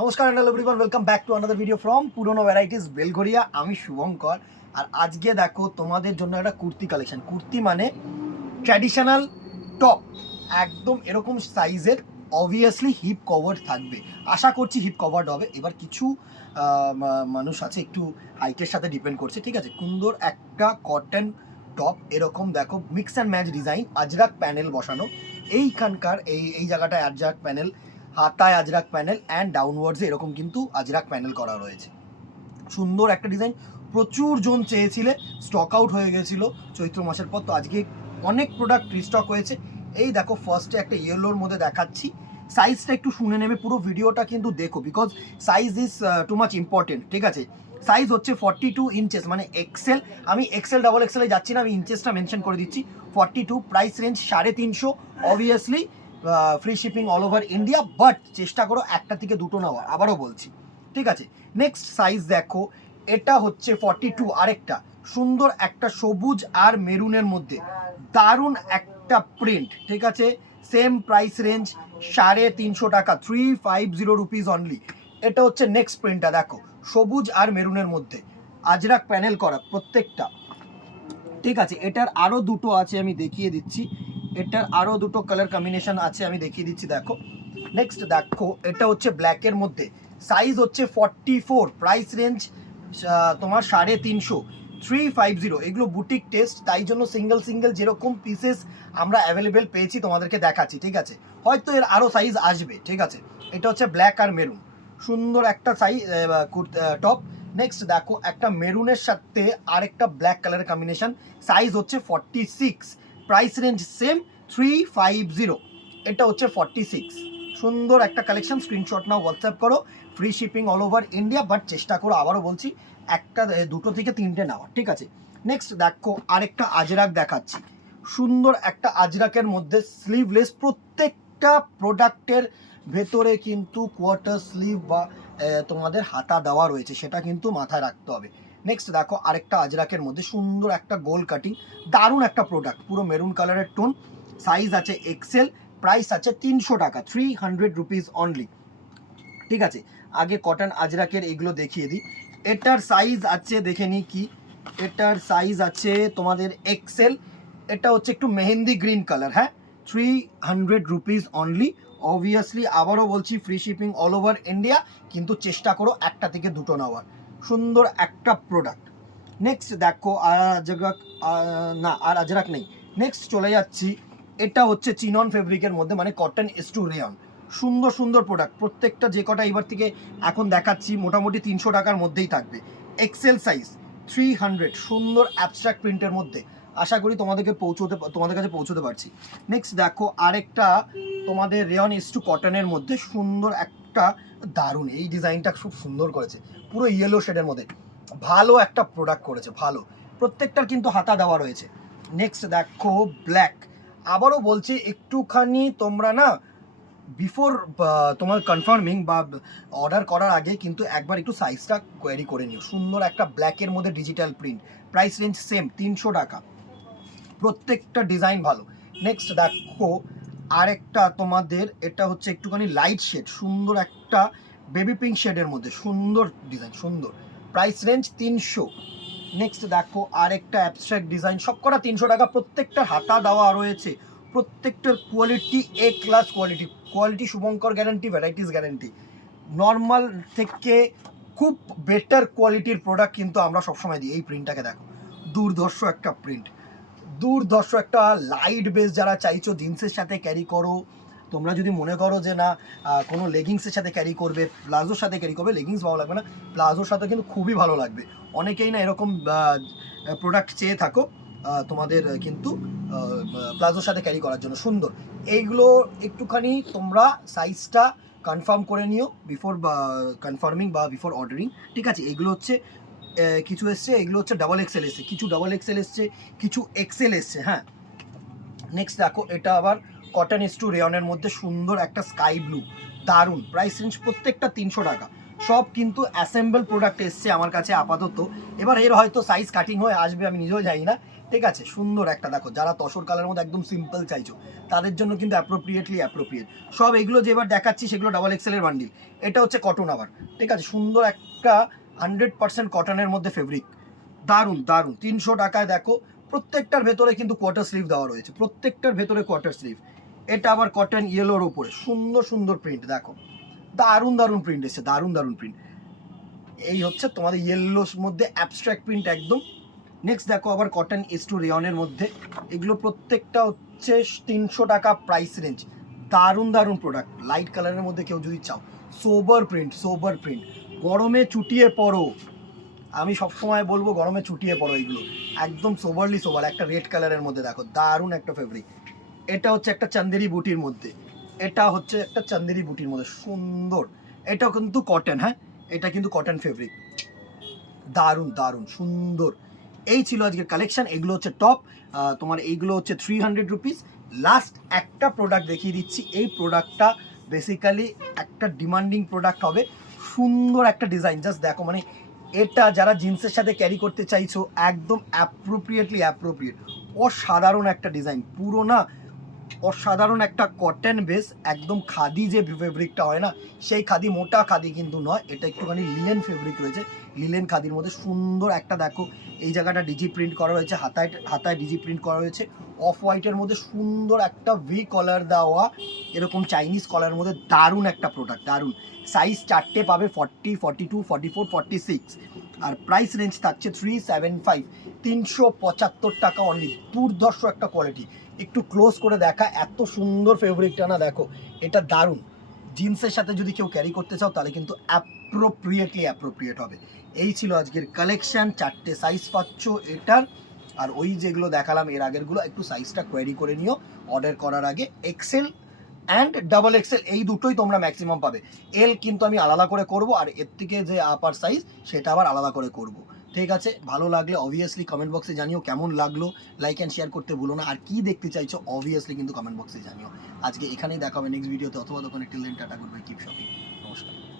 নমস্কার and everyone, welcome back to another video from পুরনো varieties Belgharia. আমি শুভঙ্কর। আর আজকে দেখো তোমাদের জন্য একটা কুর্তি কালেকশন। কুর্তি মানে ট্র্যাডিশনাল টপ, একদম এরকম সাইজের, অবভিয়াসলি হিপ কভার্ড থাকবে। আশা করছি হিপ কভার্ড হবে। এবার কিছু মানুষ আছে একটু হাইটের সাথে ডিপেন্ড করছে, ঠিক আছে। সুন্দর একটা কটন টপ, এরকম দেখো mix and match design, Ajrak panel বসানো এইখানকার, এই জায়গাটায় আজরাক প্যানেল, হাতায় আজরাক প্যানেল অ্যান্ড ডাউনওয়ার্ডসে এরকম কিন্তু আজরাক প্যানেল করা রয়েছে। সুন্দর একটা ডিজাইন, প্রচুর জন চেয়েছিলে, স্টক আউট হয়ে গেছিল চৈত্র মাসের পর। তো আজকে অনেক প্রোডাক্ট রিস্টক হয়েছে। এই দেখো ফার্স্টে একটা ইয়েলোর মধ্যে দেখাচ্ছি। সাইজটা একটু শুনে নেবে, পুরো ভিডিওটা কিন্তু দেখো, because size is too much important, ঠিক আছে। সাইজ হচ্ছে 42 ইঞ্চেস, মানে এক্সেল। আমি এক্সেল ডাবল এক্সেলে যাচ্ছি না, আমি ইঞ্চেসটা মেনশন করে দিচ্ছি। 42, price range 350, obviously free shipping all over India, but চেষ্টা করো একটা থেকে দুটো নেওয়া, আবারও বলছি, ঠিক আছে। নেক্সট সাইজ দেখো, এটা হচ্ছে 42, আরেকটা সুন্দর একটা সবুজ আর মেরুনের মধ্যে দারুণ একটা প্রিন্ট, ঠিক আছে। সেম প্রাইস রেঞ্জ 350 টাকা, 350 রুপিস অনলি। এটা হচ্ছে নেক্সট প্রিন্টটা, দেখো সবুজ আর মেরুনের মধ্যে আজরাক প্যানেল করা প্রত্যেকটা, ঠিক আছে। এটার আরও দুটো আছে, আমি দেখিয়ে দিচ্ছি। এটার আরও দুটো কালার কম্বিনেশন আছে, আমি দেখিয়ে দিচ্ছি, দেখো। নেক্সট দেখো, এটা হচ্ছে ব্ল্যাকের মধ্যে, সাইজ হচ্ছে 44, প্রাইস রেঞ্জ তোমার 350, 350। এগুলো বুটিক টেস্ট, তাই জন্য সিঙ্গেল সিঙ্গেল যেরকম পিসেস আমরা অ্যাভেলেবেল পেয়েছি তোমাদেরকে দেখাচ্ছি, ঠিক আছে। হয়তো এর আরও সাইজ আসবে, ঠিক আছে। এটা হচ্ছে ব্ল্যাক আর মেরুন, সুন্দর একটা সাইজ টপ। নেক্সট দেখো, একটা মেরুনের সাথে আরেকটা ব্ল্যাক কালারের কম্বিনেশন, সাইজ হচ্ছে 46, প্রাইস রেঞ্জ সেম 350। এটা হচ্ছে 46, সুন্দর একটা কালেকশন। স্ক্রিনশট নাও, হোয়াটসঅ্যাপ করো, free shipping all over India, but চেষ্টা করো, আবারও বলছি, একটা দুটো থেকে তিনটে নেওয়া, ঠিক আছে। নেক্সট দেখো, আরেকটা আজরাক দেখাচ্ছি, সুন্দর একটা আজরাকের মধ্যে স্লিভলেস, প্রত্যেকটা প্রোডাক্টের ভেতরে কিন্তু কোয়ার্টার স্লিভ বা তোমাদের হাতা দেওয়া রয়েছে, সেটা কিন্তু মাথায় রাখতে হবে। নেক্সট দেখো, আরেকটা আজরাকের মধ্যে সুন্দর একটা গোল কাটিং, দারুণ একটা প্রোডাক্ট, পুরো মেরুন কালারের টোন, সাইজ আছে এক্সেল, প্রাইস আছে 300 টাকা, 300 রুপিস অনলি, ঠিক আছে। আগে কটন আজরাকের এগুলো দেখিয়ে দিই। এটার সাইজ আছে, দেখে নিই কি, এটার সাইজ আছে তোমাদের এক্সেল। এটা হচ্ছে একটু মেহেন্দি গ্রিন কালার, হ্যাঁ, 300 রুপিস অনলি। অবভিয়াসলি আবারও বলছি, free shipping all over India, কিন্তু চেষ্টা করো একটা থেকে দুটো নেওয়ার। সুন্দর একটা প্রোডাক্ট। নেক্সট দেখো, আজরাক, না আর আজরাক নেই। নেক্সট চলে যাচ্ছি, এটা হচ্ছে চিনন ফেব্রিকের মধ্যে, মানে কটন এস টু রেয়ন। সুন্দর সুন্দর প্রোডাক্ট, প্রত্যেকটা যে কটা এবার থেকে এখন দেখাচ্ছি মোটামুটি 300 টাকার মধ্যেই থাকবে। এক্সেল সাইজ 300, সুন্দর অ্যাবস্ট্রাক্ট প্রিন্টের মধ্যে। আশা করি তোমাদের কাছে পৌঁছতে পারছি। নেক্সট দেখো, আরেকটা তোমাদের রেয়ন এস টু কটনের মধ্যে সুন্দর একটা, দারুণ এই ডিজাইনটা খুব সুন্দর করেছে, পুরো ইয়েলো শেডের মধ্যে, ভালো একটা প্রোডাক্ট করেছে, ভালো। প্রত্যেকটার কিন্তু হাতা দেওয়া রয়েছে। নেক্সট দেখো ব্ল্যাক, আবারও বলছি একটুখানি তোমরা না বিফোর তোমার কনফার্মিং বা অর্ডার করার আগে কিন্তু একবার একটু সাইজটা কোয়ারি করে নিও। সুন্দর একটা ব্ল্যাকের মধ্যে digital print, price range same 300 টাকা, প্রত্যেকটা ডিজাইন ভালো। নেক্সট দেখো, আরেকটা তোমাদের, এটা হচ্ছে একটুখানি লাইট শেড, সুন্দর একটা বেবি পিঙ্ক শেডের মধ্যে, সুন্দর ডিজাইন, সুন্দর, প্রাইস রেঞ্জ 300। নেক্সট দেখো, আরেকটা অ্যাবস্ট্রাক্ট ডিজাইন, সবকটা 300 টাকা, প্রত্যেকটা হাতা দেওয়া রয়েছে, প্রত্যেকটার quality A class quality. Quality Shubhankar guarantee, varieties guarantee. Normal থেকে খুব বেটার কোয়ালিটির প্রোডাক্ট কিন্তু আমরা সবসময় দিই। এই প্রিন্টটাকে দেখো, দুর্ধর্ষ একটা প্রিন্ট, দুর্ধর্ষ একটা লাইট বেস। যারা চাইছো জিন্সের সাথে ক্যারি করো, তোমরা যদি মনে করো যে না কোনো লেগিংসের সাথে ক্যারি করবে, প্লাজোর সাথে ক্যারি করবে, লেগিংস ভালো লাগবে না, প্লাজোর সাথে কিন্তু খুবই ভালো লাগবে। অনেকেই না এরকম প্রোডাক্ট চেয়ে থাকো, তোমাদের কিন্তু প্লাজোর সাথে ক্যারি করার জন্য সুন্দর। এইগুলো একটুখানি তোমরা সাইজটা কনফার্ম করে নিও বিফোর কনফার্মিং বা বিফোর অর্ডারিং, ঠিক আছে। এইগুলো হচ্ছে কিছু এসছে, এগুলো হচ্ছে ডাবল এক্সেল এসছে, কিছু ডাবল এক্সেল এসছে, কিছু এক্সেল এসছে, হ্যাঁ। নেক্সট দেখো, এটা আবার কটন এস টু রেয়নের মধ্যে সুন্দর একটা স্কাই ব্লু, দারুণ, প্রাইস রেঞ্জ প্রত্যেকটা 300 টাকা। সব কিন্তু অ্যাসেম্বল প্রোডাক্ট এসছে আমার কাছে আপাতত। এবার এর হয়তো সাইজ কাটিং হয়ে আসবে, আমি নিজেও জানি না, ঠিক আছে, সুন্দর একটা দেখো, যারা তসর কালারের মধ্যে একদম সিম্পল চাইছো তাদের জন্য কিন্তু অ্যাপ্রোপ্রিয়েট। সব এগুলো যে এবার দেখাচ্ছি সেগুলো ডাবল এক্সেলের বান্ডিল। এটা হচ্ছে কটন আবার, ঠিক আছে, সুন্দর একটা 100% কটনের মধ্যে ফেব্রিক, দারুণ দারুণ। 300 টাকায় দেখো, প্রত্যেকটার ভেতরে কিন্তু কোয়ার্টার স্লিভ দেওয়া রয়েছে, প্রত্যেকটার ভেতরে কোয়ার্টার স্লিভ। এটা আবার কটন ইয়েলোর ওপরে সুন্দর সুন্দর প্রিন্ট দেখো, দারুণ দারুণ প্রিন্ট এসছে, দারুণ দারুণ প্রিন্ট। এই হচ্ছে তোমাদের ইয়েলোর মধ্যে অ্যাবস্ট্রাক্ট প্রিন্ট একদম। নেক্সট দেখো আবার কটন S2 রেয়নের মধ্যে, এগুলো প্রত্যেকটা হচ্ছে 300 টাকা প্রাইস রেঞ্জ। দারুণ দারুণ প্রোডাক্ট, লাইট কালারের মধ্যে কেউ যদি চাও, সোবার প্রিন্ট, সোবার প্রিন্ট। গরমে চুটিয়ে পড়ো, আমি সবসময় বলবো গরমে চুটিয়ে পড়ো এগুলো, একদম সোবারলি সোবার। একটা রেড কালারের মধ্যে দেখো, দারুণ একটা ফেব্রিক। এটা হচ্ছে একটা চান্দেরি বুটির মধ্যে, এটা হচ্ছে একটা চান্দেরি বুটির মধ্যে সুন্দর। এটাও কিন্তু কটন, হ্যাঁ এটা কিন্তু কটন ফেব্রিক, দারুণ দারুণ সুন্দর। এই ছিল আজকের কালেকশন, এগুলো হচ্ছে টপ, তোমার এইগুলো হচ্ছে 300 রুপিস। লাস্ট একটা প্রোডাক্ট দেখিয়ে দিচ্ছি, এই প্রোডাক্টটা বেসিক্যালি একটা ডিমান্ডিং প্রোডাক্ট হবে, সুন্দর একটা ডিজাইন, জাস্ট দেখো, মানে এটা যারা জিন্সের সাথে ক্যারি করতে চাইছো একদম অ্যাপ্রোপ্রিয়েট, অসাধারণ একটা ডিজাইন, পুরো না অসাধারণ একটা কটন বেস, একদম খাদি যে ফেব্রিকটা হয় না সেই খাদি, মোটা খাদি কিন্তু নয়, এটা একটুখানি লিলেন ফেব্রিক রয়েছে, লিলেন খাদির মধ্যে সুন্দর একটা দেখো, এই জায়গাটা ডিজি প্রিন্ট করা রয়েছে, হাতায় হাতায় ডিজি প্রিন্ট করা রয়েছে, অফ হোয়াইটের মধ্যে সুন্দর একটা ভি কলার দেওয়া, এরকম চাইনিজ কলারের মধ্যে দারুণ একটা প্রোডাক্ট, দারুণ। সাইজ 4টে পাবে, 40, 42, 44, 46, আর প্রাইস রেঞ্জ থাকছে 375, 375 টাকা অনলি। দুর্ধর্ষ একটা কোয়ালিটি, একটু ক্লোজ করে দেখা, এত সুন্দর ফেব্রিকটা না দেখো, এটা দারুণ। জিন্সের সাথে যদি কেউ ক্যারি করতে চাও তাহলে কিন্তু অ্যাপ্রোপ্রিয়েট হবে। এই ছিল আজকের কালেকশন, 4টে সাইজ পাচ্ছ এটার। আর ওই যেগুলো দেখালাম এর আগেরগুলো, একটু সাইজটা কোয়ারি করে নিও অর্ডার করার আগে। এক্সেল অ্যান্ড ডাবল এক্সেল এই দুটোই তোমরা ম্যাক্সিমাম পাবে, এল কিন্তু আমি আলাদা করে করব, আর এর থেকে যে আপার সাইজ সেটা আবার আলাদা করে করব। ঠিক আছে, ভালো লাগলে অবভিয়াসলি কমেন্ট বক্সে জানিও কেমন লাগলো, লাইক অ্যান্ড শেয়ার করতে ভুলো না, আর কি দেখতে চাইছো অবভিয়াসলি কিন্তু কমেন্ট বক্সে জানিও। আজকে এখানেই দেখা হবে নেক্সট ভিডিওতে, অথবা দোকানে till then tata, good bye, keep shopping, নমস্কার।